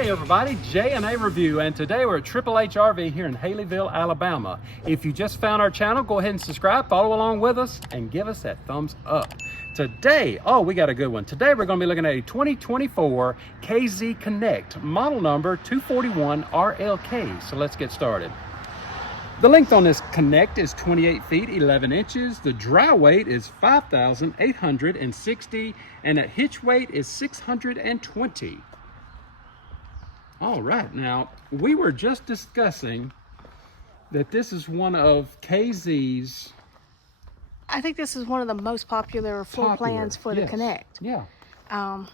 Hey everybody, J&A Review, and today we're at H RV here in Haleyville, Alabama. If you just found our channel, go ahead and subscribe, follow along with us, and give us that thumbs up. Today, oh, we got a good one. Today we're going to be looking at a 2024 KZ Connect, model number 241 RLK. So let's get started. The length on this Connect is 28 feet 11 inches. The dry weight is 5,860, and that hitch weight is 620. All right, now we were just discussing that this is one of KZ's. I think this is one of the most popular floor plans for the Connect. Yeah. I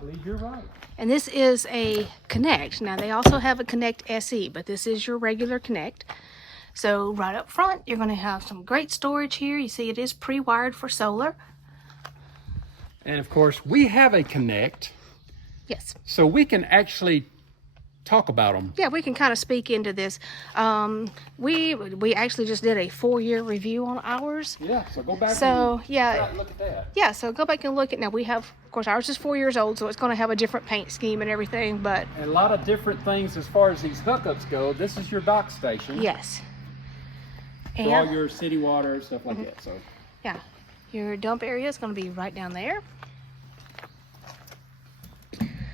believe you're right. And this is a Connect. Now they also have a Connect SE, but this is your regular Connect. So right up front, you're going to have some great storage here. You see it is pre-wired for solar. And of course, we have a Connect. Yes. So we can actually talk about them. Yeah, we can kind of speak into this. We actually just did a 4-year review on ours. Yeah, so go back and look at that. Yeah, so go back and look at, now we have, of course, ours is 4 years old, so it's going to have a different paint scheme and everything, but... And a lot of different things as far as these hookups go. This is your dock station. Yes. For all your city water, stuff like that, so... Yeah, your dump area is going to be right down there.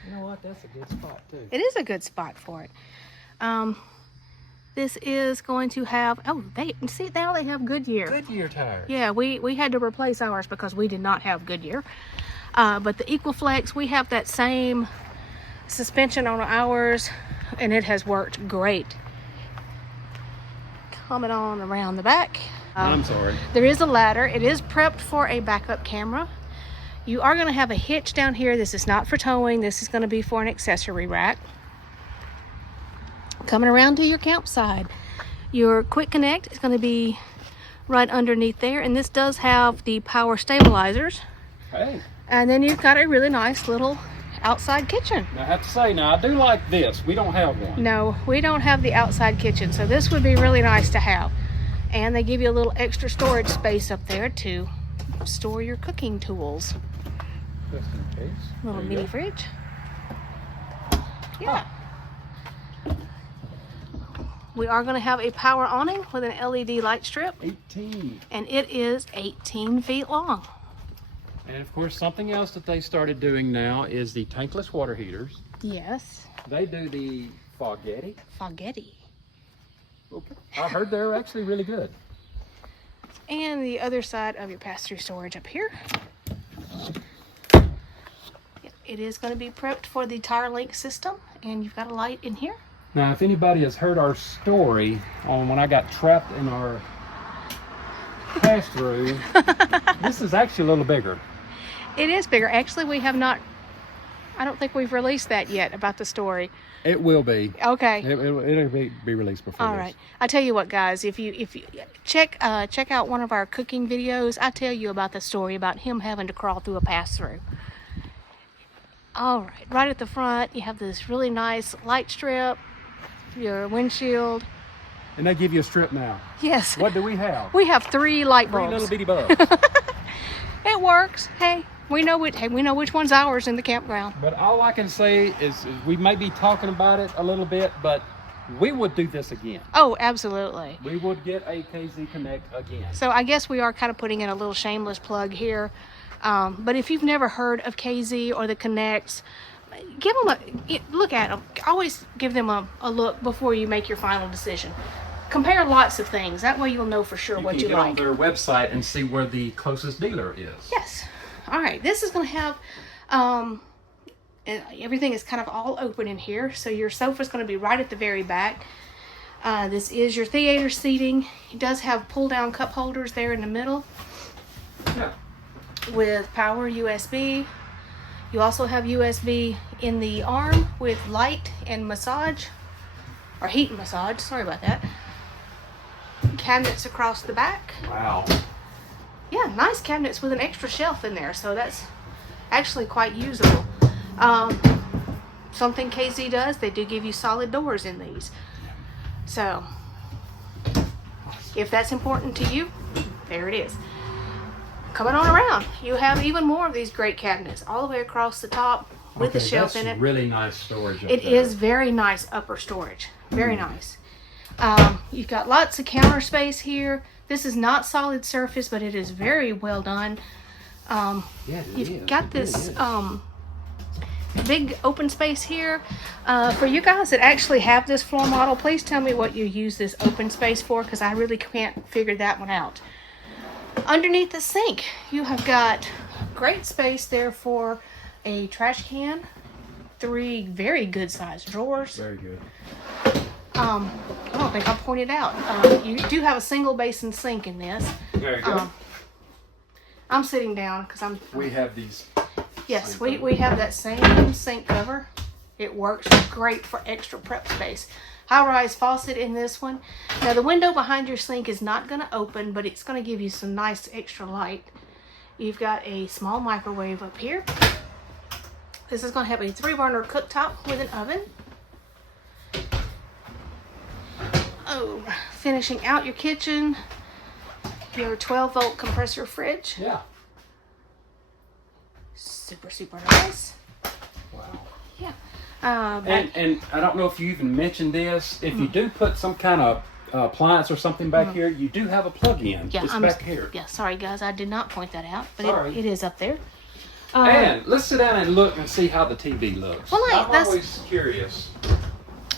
You know what? That's a good spot too. It is a good spot for it. This is going to have, oh, see now they have Goodyear. Goodyear tires. Yeah, we had to replace ours because we did not have Goodyear. But the Equiflex, we have that same suspension on ours, and it has worked great. Coming on around the back. I'm sorry. There is a ladder. It is prepped for a backup camera. You are going to have a hitch down here. This is not for towing. This is going to be for an accessory rack. Coming around to your campsite. Your quick connect is going to be right underneath there. And this does have the power stabilizers. Hey. And then you've got a really nice little outside kitchen. Now, I have to say, now I do like this. We don't have one. No, we don't have the outside kitchen. So this would be really nice to have. And they give you a little extra storage space up there to store your cooking tools. Just in case. Little mini fridge. Yeah. We are going to have a power awning with an LED light strip. 18. And it is 18 feet long. And of course, something else that they started doing now is the tankless water heaters. Yes. They do the Foggetti. Foggetti. Okay. I heard they're actually really good. And the other side of your pass-through storage up here. It is going to be prepped for the tire link system, and you've got a light in here. Now, if anybody has heard our story on when I got trapped in our pass-through, this is actually a little bigger. It is bigger. Actually, we have not, I don't think we've released that yet about the story. It will be. Okay. It'll be released before All right. I tell you what, guys, if you check out one of our cooking videos, I tell you about the story about him having to crawl through a pass-through. All right, right at the front, you have this really nice light strip, your windshield. And they give you a strip now. Yes. What do we have? We have 3 light bulbs. 3 little bitty bulbs. It works. Hey, we know which one's ours in the campground. But all I can say is we may be talking about it a little bit, but we would do this again. Oh, absolutely. We would get a KZ Connect again. So I guess we are kind of putting in a little shameless plug here. But if you've never heard of KZ or the Connects, give them look at them. Always give them a look before you make your final decision. Compare lots of things. That way you'll know for sure what you like. You can get on their website and see where the closest dealer is. Yes. All right. This is going to have, everything is kind of all open in here. So your sofa is going to be right at the very back. This is your theater seating. It does have pull-down cup holders there in the middle. Yeah. With power USB. You also have USB in the arm with light and massage, or heat and massage, sorry about that. Cabinets across the back. Wow. Yeah, nice cabinets with an extra shelf in there, so that's actually quite usable. Something KZ does, they do give you solid doors in these. So, if that's important to you, there it is. Coming on around, you have even more of these great cabinets all the way across the top with the shelf in it. Really nice storage up It there. is very nice upper storage. Very nice. You've got lots of counter space here. This is not solid surface, but it is very well done. You've got this big open space here. For you guys that actually have this floor model, please tell me what you use this open space for, because I really can't figure that one out. Underneath the sink, you have got great space there for a trash can, 3 very good sized drawers. Very good. I don't think I pointed out. You do have a single basin sink in this. There you go. I'm sitting down because We have these. Yes, we have that same sink cover. It works great for extra prep space. High-rise faucet in this one. Now the window behind your sink is not going to open, but it's going to give you some nice extra light. You've got a small microwave up here. This is going to have a 3-burner cooktop with an oven. Oh, finishing out your kitchen, your 12-volt compressor fridge. Yeah. Super, super nice. Wow. Yeah. And I don't know if you even mentioned this. If you do put some kind of appliance or something back here, you do have a plug-in. Yeah, it's back here. Yeah, sorry guys, I did not point that out, but Sorry. it is up there. And let's sit down and look and see how the TV looks. Well, I'm always curious.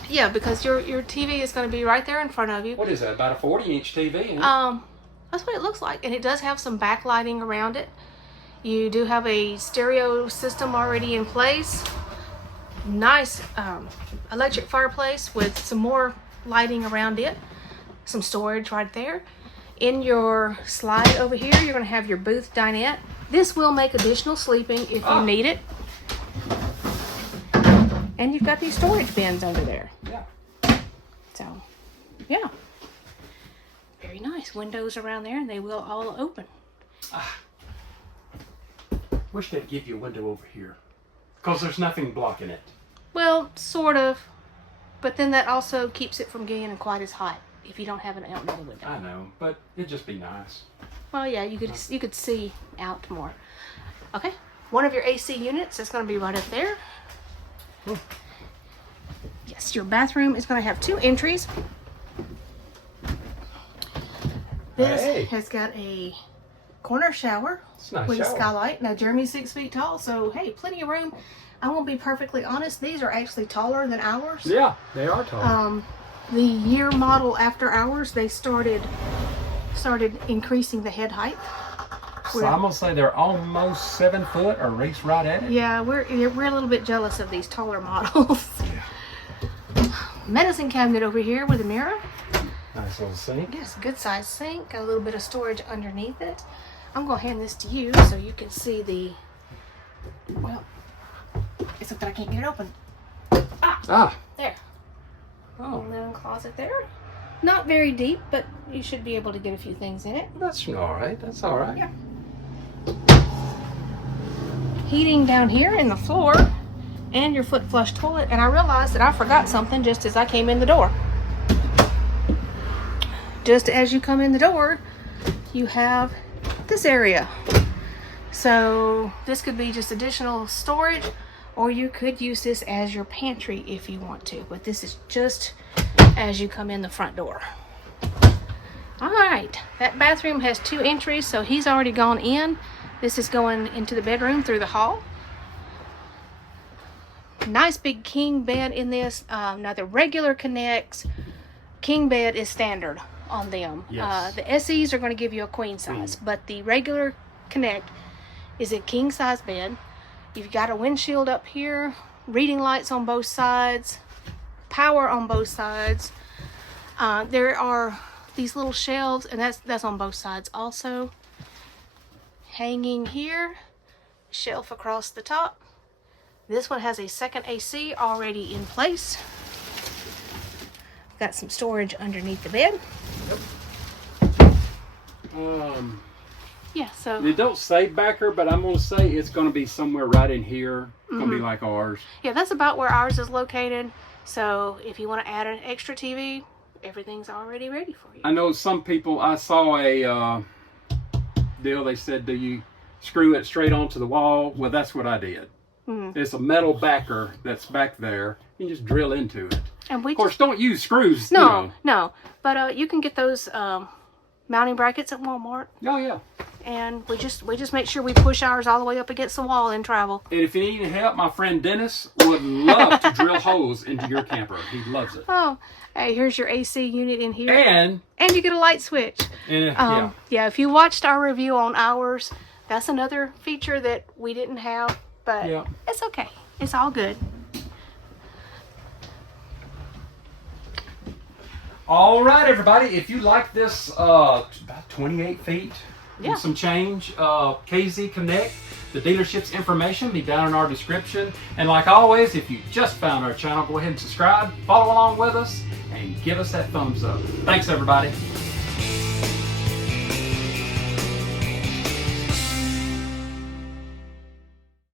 Yeah, because your TV is going to be right there in front of you. What is that? About a 40-inch TV? Isn't it? That's what it looks like, and it does have some backlighting around it. You do have a stereo system already in place. Nice electric fireplace with some more lighting around it. Some storage right there. In your slide over here, you're going to have your booth dinette. This will make additional sleeping if you need it. And you've got these storage bins under there. Yeah. So, yeah. Very nice. Windows around there, and they will all open. Wish they'd give you a window over here. Because there's nothing blocking it. Well, sort of. But then that also keeps it from getting quite as hot if you don't have an out in the window. I know, but it'd just be nice. Well, yeah, you could see out more. Okay. One of your AC units is going to be right up there. Yes, your bathroom is going to have 2 entries. This has got a corner shower with a skylight. Now, Jeremy's 6 feet tall, so hey, plenty of room. I won't be perfectly honest, these are actually taller than ours. Yeah, they are tall. The year model after ours, they started increasing the head height. So I'm gonna say they're almost 7 foot or race right at it. Yeah, we're a little bit jealous of these taller models. Yeah. Medicine cabinet over here with a mirror. Nice little sink. Yes, good sized sink. Got a little bit of storage underneath it. I'm gonna hand this to you so you can see the. Well, except that I can't get it open. There. Oh, Linen closet there. Not very deep, but you should be able to get a few things in it. that's all right. That's all right. Yeah. Heating down here in the floor, and your foot flush toilet. And I realized that I forgot something just as I came in the door. Just as you come in the door, you have this area. So this could be just additional storage, or you could use this as your pantry if you want to. But this is just as you come in the front door. All right, that bathroom has 2 entries, so he's already gone in. This is going into the bedroom through the hall. Nice big king bed in this. Now the regular Connects king bed is standard on them. Yes. The SEs are going to give you a queen size, but the regular Connect is a king size bed. You've got a windshield up here, reading lights on both sides, power on both sides. There are these little shelves, and that's on both sides also. Hanging here, shelf across the top. This one has a second AC already in place. Got some storage underneath the bed. Yeah, so It don't say backer, but I'm gonna say it's gonna be somewhere right in here. It's gonna be like ours. yeah, that's about where ours is located. So if you want to add an extra TV, everything's already ready for you. I know some people. I saw a deal. They said, "Do you screw it straight onto the wall?" Well, that's what I did. It's a metal backer that's back there. You can just drill into it. And we of course, don't use screws. No. But you can get those mounting brackets at Walmart. Oh yeah. And we just make sure we push ours all the way up against the wall in travel. And if you need any help, my friend Dennis would love to drill holes into your camper. He loves it. Oh, hey, here's your AC unit in here. And you get a light switch. yeah. Yeah, if you watched our review on ours, that's another feature that we didn't have, but it's okay. It's all good. All right, everybody. If you like this, about 28 feet, and some change, KZ Connect, the dealership's information be down in our description. And like always, if you just found our channel, go ahead and subscribe, follow along with us, and give us that thumbs up. Thanks, everybody.